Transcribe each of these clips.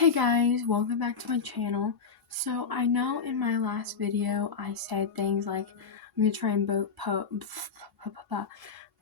Hey guys, welcome back to my channel. So I know in my last video I said things like I'm gonna try and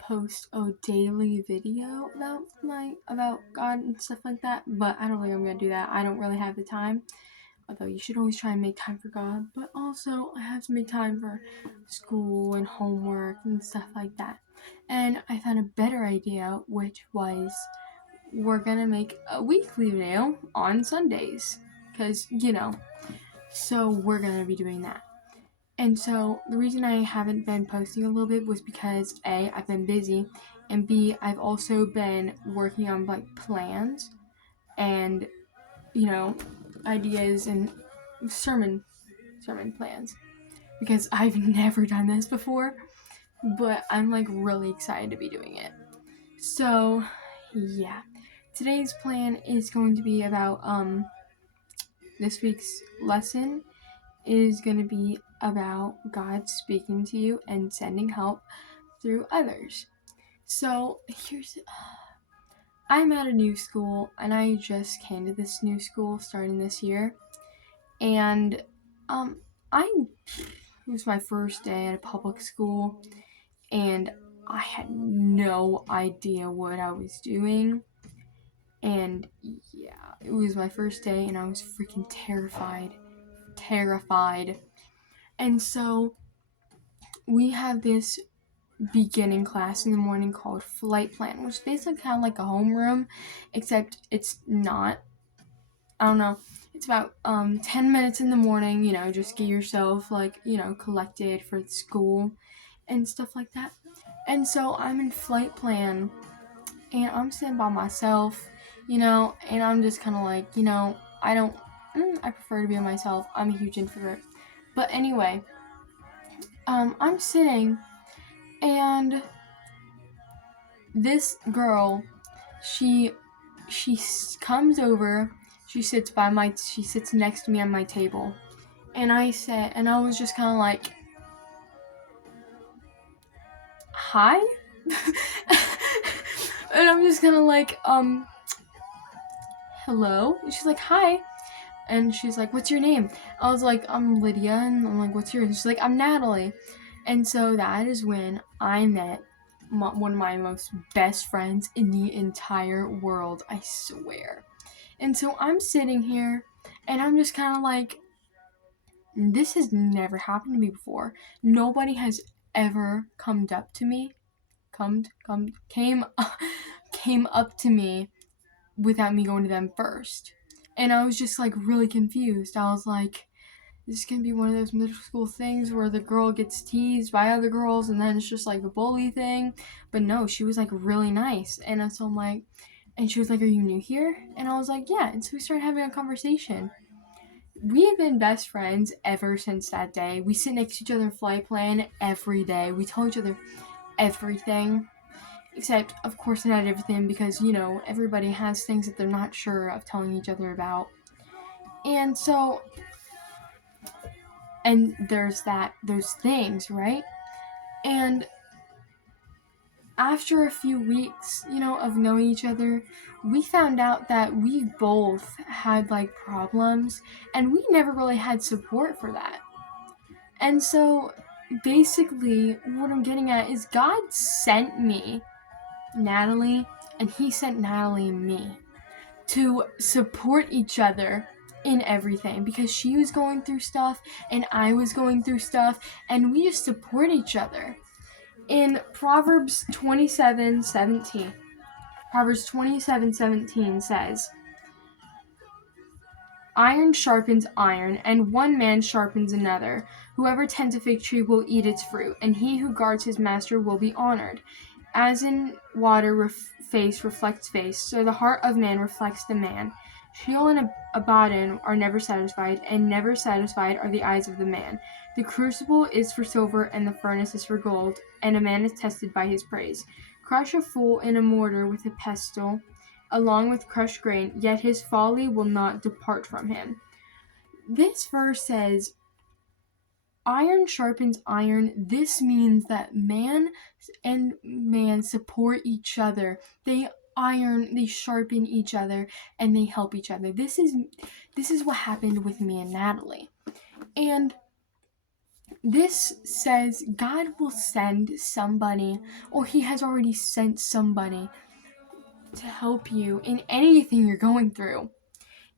post a daily video about God and stuff like that, but I don't think I'm gonna do that. I don't really have the time. Although you should always try and make time for God, but also I have to make time for school and homework and stuff like that. And I found a better idea, which was we're gonna make a weekly video on Sundays. So we're gonna be doing that. And so the reason I haven't been posting a little bit was because A, I've been busy, and B, I've also been working on plans and, you know, ideas and sermon plans. Because I've never done this before, but I'm really excited to be doing it. So yeah. Today's plan is going to be about this week's lesson is going to be about God speaking to you and sending help through others. So I'm at a new school and I just came to this new school starting this year, and I it was my first day at a public school and I had no idea what I was doing. And yeah, it was my first day and I was freaking terrified. And so we have this beginning class in the morning called Flight Plan, which is basically kind of like a homeroom, except it's not. I don't know. It's about 10 minutes in the morning, just get yourself collected for school and stuff like that. And so I'm in Flight Plan and I'm sitting by myself, and I'm just kind of I don't, I prefer to be by myself. I'm a huge introvert. But anyway, I'm sitting, and this girl, she comes over, she sits next to me on my table, and I was just kind of like, hi? And I'm just kind of like, hello? And she's like, hi. And she's like, what's your name? I was like, I'm Lydia. And I'm like, what's yours? And she's like, I'm Natalie. And so that is when I met one of my most best friends in the entire world, I swear. And so I'm sitting here and I'm just kind of like, this has never happened to me before. Nobody has ever come up to me came up to me without me going to them first. And I was just really confused. I was like, this is gonna be one of those middle school things where the girl gets teased by other girls and then it's just like a bully thing. But no, she was really nice. And so I'm like, and she was like, are you new here? And I was like, yeah. And so we started having a conversation. We have been best friends ever since that day. We sit next to each other in Flight Plan every day. We tell each other everything. Except, of course, not everything, because, everybody has things that they're not sure of telling each other about. And so, and there's those things, right? And after a few weeks, of knowing each other, we found out that we both had problems, and we never really had support for that. And so, basically, what I'm getting at is God sent me Natalie, and He sent Natalie and me to support each other in everything, because she was going through stuff and I was going through stuff, and we just support each other. In Proverbs 27:17 says, iron sharpens iron, and one man sharpens another. Whoever tends a fig tree will eat its fruit, and he who guards his master will be honored. As in water face reflects face, so the heart of man reflects the man. Sheol and Abaddon are never satisfied, and never satisfied are the eyes of the man. The crucible is for silver, and the furnace is for gold, and a man is tested by his praise. Crush a fool in a mortar with a pestle, along with crushed grain, yet his folly will not depart from him. This verse says, iron sharpens iron. This means that man and man support each other. They iron, they sharpen each other, and they help each other. This is what happened with me and Natalie. And this says God will send somebody, or He has already sent somebody to help you in anything you're going through.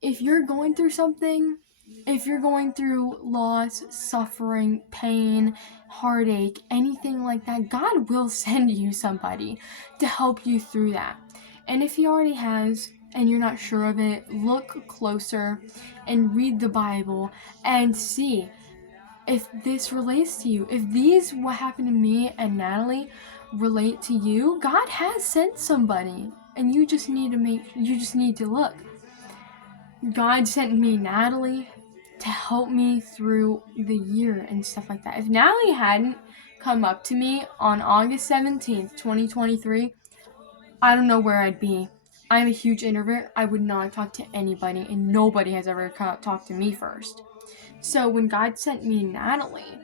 If you're going through something, if you're going through loss, suffering, pain, heartache, anything like that, God will send you somebody to help you through that. And if He already has, and you're not sure of it, look closer and read the Bible and see if this relates to you. If these, what happened to me and Natalie, relate to you, God has sent somebody, and you just need to look. God sent me Natalie to help me through the year and stuff like that. If Natalie hadn't come up to me on August 17th, 2023, I don't know where I'd be. I'm a huge introvert. I would not talk to anybody, and nobody has ever talked to me first. So when God sent me Natalie,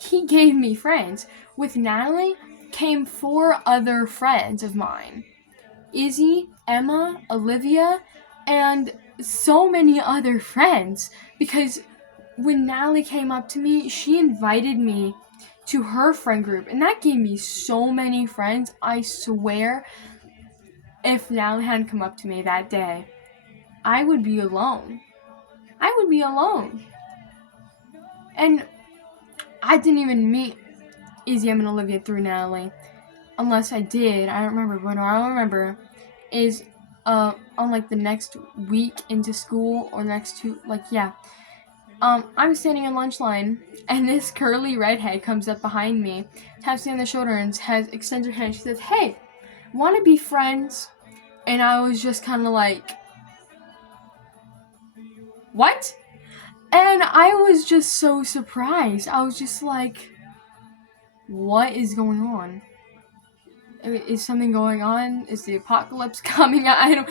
He gave me friends. With Natalie came 4 other friends of mine. Izzy, Emma, Olivia, and so many other friends. Because when Natalie came up to me, she invited me to her friend group. And that gave me so many friends. I swear, if Natalie hadn't come up to me that day, I would be alone. I would be alone. And I didn't even meet Izzy, Emma, and Olivia through Natalie. Unless I did. I don't remember. But what I remember is on like the next week into school, or next 2, like, yeah. I'm standing in lunch line, and this curly redhead comes up behind me, taps me on the shoulder, and extends her hand. She says, "Hey, want to be friends?" And I was just kind of like, "What?" And I was just so surprised. I was just like, "What is going on? Is something going on? Is the apocalypse coming?" I don't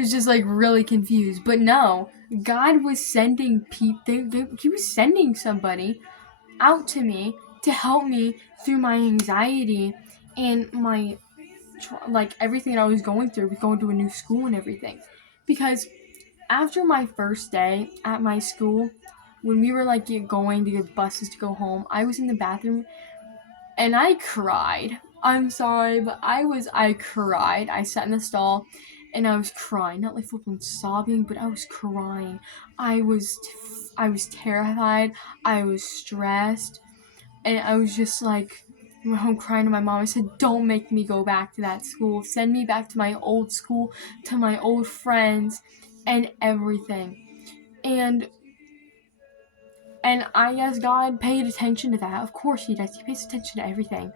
was just like really confused. But no, God was sending people. He was sending somebody out to me to help me through my anxiety and my like everything that I was going through with going to a new school and everything. Because after my first day at my school, when we were like going to get buses to go home, I was in the bathroom and I cried. I'm sorry, but I cried. I sat in the stall and I was crying. Not like full-blown sobbing, but I was crying. I was terrified. I was stressed. And I was just like, I went home crying to my mom. I said, "Don't make me go back to that school. Send me back to my old school, to my old friends, and everything." And I guess God paid attention to that. Of course He does. He pays attention to everything.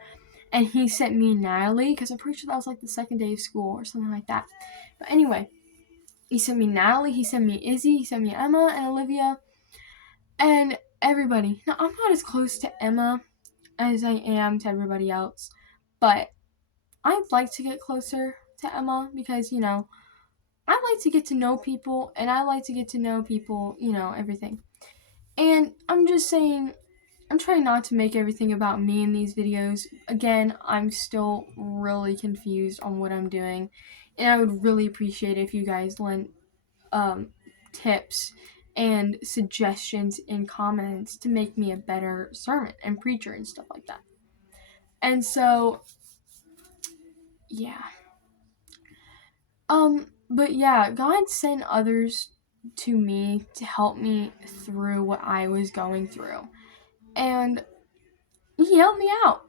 And He sent me Natalie, because I'm pretty sure that was like the second day of school or something like that. But anyway, He sent me Natalie, He sent me Izzy, He sent me Emma and Olivia, and everybody. Now, I'm not as close to Emma as I am to everybody else, but I'd like to get closer to Emma because, I like to get to know people, and I like to get to know people, everything. And I'm just saying, I'm trying not to make everything about me in these videos. Again, I'm still really confused on what I'm doing, and I would really appreciate it if you guys lent tips and suggestions in comments to make me a better sermon and preacher and stuff like that. And so, yeah. But yeah, God sent others to me to help me through what I was going through. And He helped me out.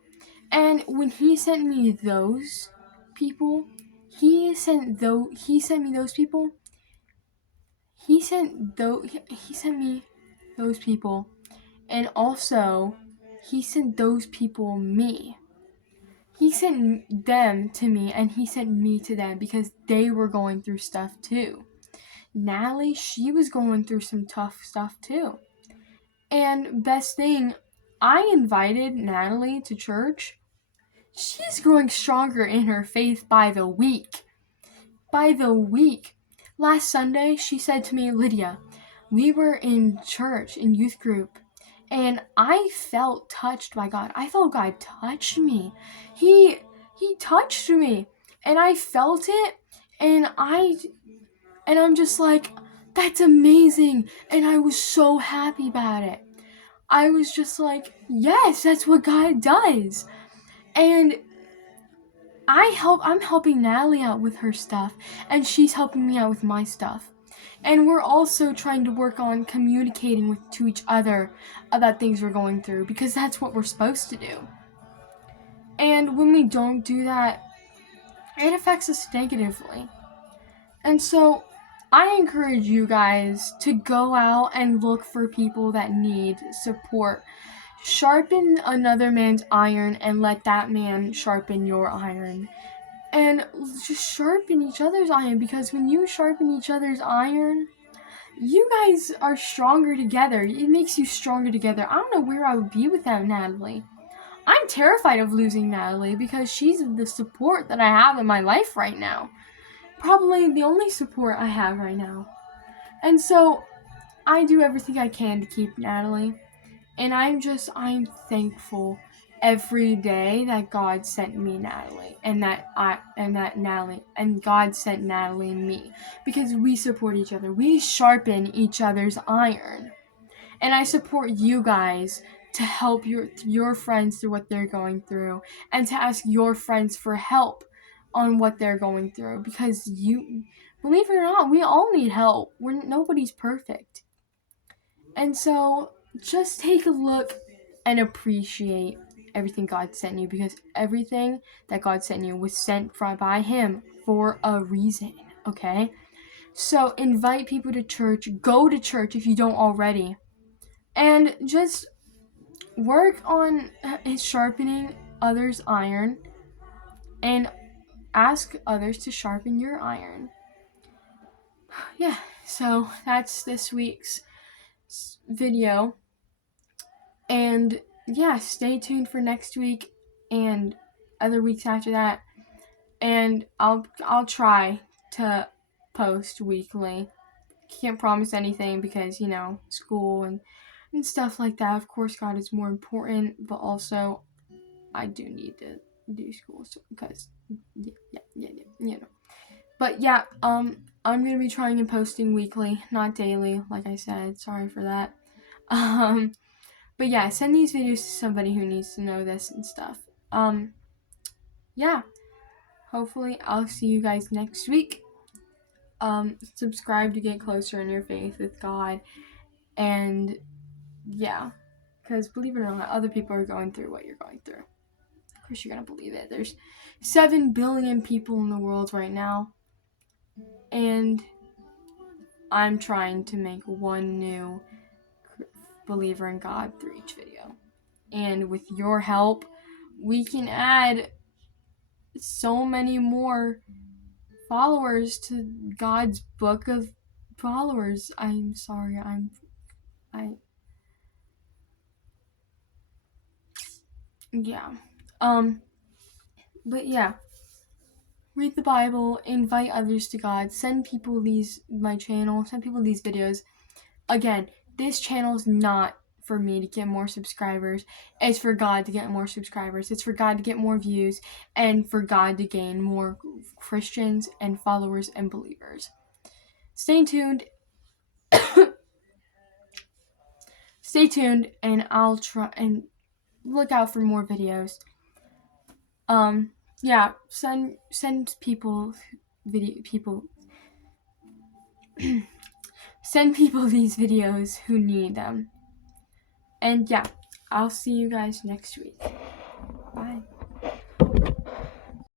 And when He sent me those people, He sent me those people. He sent me those people, and also He sent those people me. He sent them to me, and He sent me to them because they were going through stuff too. Natalie, she was going through some tough stuff too. And best thing, I invited Natalie to church. She's growing stronger in her faith by the week. By the week. Last Sunday, she said to me, "Lydia, we were in church, in youth group, and I felt touched by God. I felt God touch me. He touched me. And I felt it, and I'm just like, that's amazing. And I was so happy about it. I was just like, yes, that's what God does. And I'm helping Natalie out with her stuff, and she's helping me out with my stuff. And we're also trying to work on communicating to each other about things we're going through, because that's what we're supposed to do. And when we don't do that, it affects us negatively. And so I encourage you guys to go out and look for people that need support. Sharpen another man's iron and let that man sharpen your iron. And just sharpen each other's iron, because when you sharpen each other's iron, you guys are stronger together. It makes you stronger together. I don't know where I would be without Natalie. I'm terrified of losing Natalie because she's the support that I have in my life right now. Probably the only support I have right now. And so I do everything I can to keep Natalie. And I'm thankful every day that God sent me Natalie, and God sent Natalie me, because we support each other. We sharpen each other's iron. And I support you guys to help your friends through what they're going through, and to ask your friends for help on what they're going through, because believe it or not, we all need help. Nobody's perfect. And so just take a look and appreciate everything God sent you, because everything that God sent you was sent by Him for a reason, okay? So invite people to church. Go to church if you don't already. And just work on sharpening others' iron, and ask others to sharpen your iron. Yeah, so that's this week's video. And yeah, stay tuned for next week and other weeks after that. And I'll try to post weekly. Can't promise anything because, school and stuff like that. Of course, God is more important, but also I do need to do school because But yeah, I'm gonna be trying and posting weekly, not daily, like I said. Sorry for that. But yeah, send these videos to somebody who needs to know this and stuff. Yeah. Hopefully I'll see you guys next week. Subscribe to get closer in your faith with God. And yeah, because believe it or not, other people are going through what you're going through. Of course you're gonna believe it. There's 7 billion people in the world right now. And I'm trying to make one new believer in God through each video. And with your help, we can add so many more followers to God's book of followers. I'm sorry, yeah. But yeah. Read the Bible, invite others to God, send people my channel, send people these videos. Again, this channel is not for me to get more subscribers. It's for God to get more subscribers. It's for God to get more views, and for God to gain more Christians and followers and believers. Stay tuned. Stay tuned, and I'll try and look out for more videos. Yeah, send people send people these videos who need them. And yeah, I'll see you guys next week.